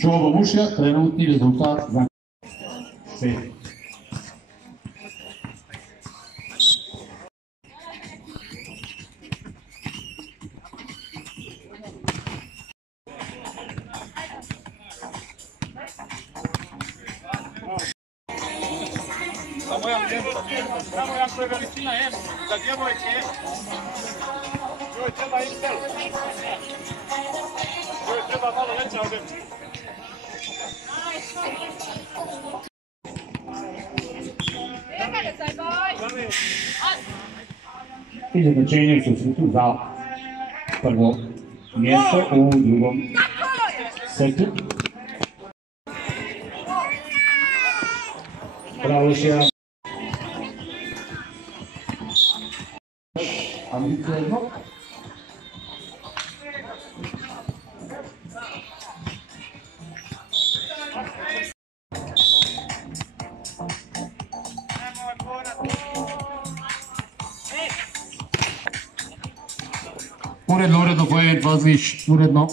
Čobo Mušja, trenutni rezultat za 5. Samo jako je veličina M, za djevojke M. Joj treba XL. Joj treba malo veća od M. Izjednačenje su tu za prvo mjesto u drugom setu. Bravo Šija. Ambiciozno. Uredno, Foje, 20, uredno.